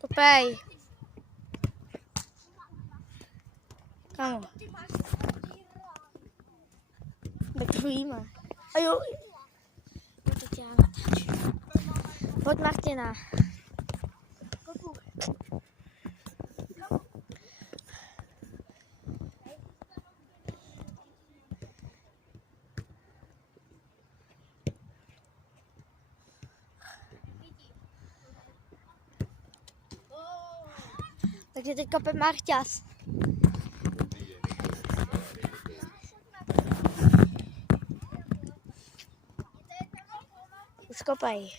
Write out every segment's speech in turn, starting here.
Kopej. Kámo. Tak to víme. A jo. Pojď Martina. Takže teď kope Marťas. Už kopej.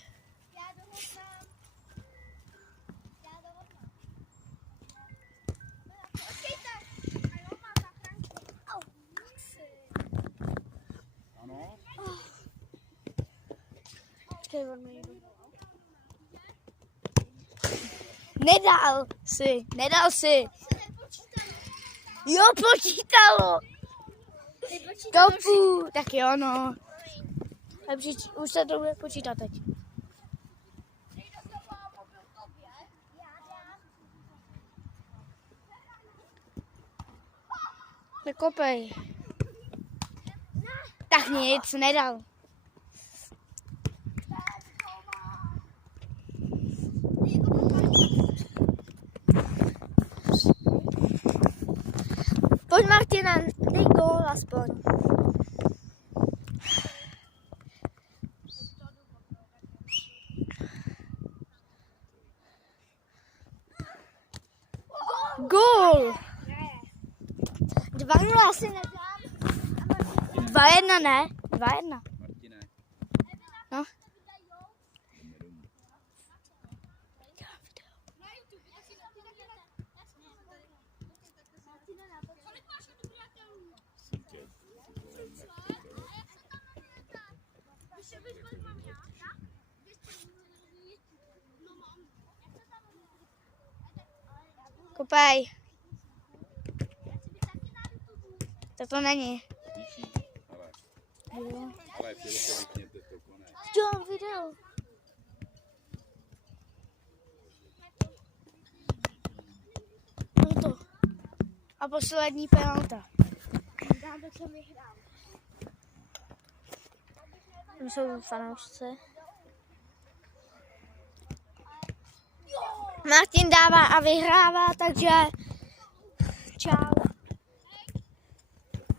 Nedal si. Jo, počítalo. Topu, tak jo, no. Už se to bude počítat teď. Nekopej. Tak nic, nedal. Pojď Martina, dej gól aspoň. Gól! 2-0 asi nedám. 2-1 ne? 2-1. No. Kopej. To není. Ale vypněte to konec. Dělám video. No to. A poslední penalta. Dáme, co vyhrál. Tam jsou fanoušci. Martin dává a vyhrává, takže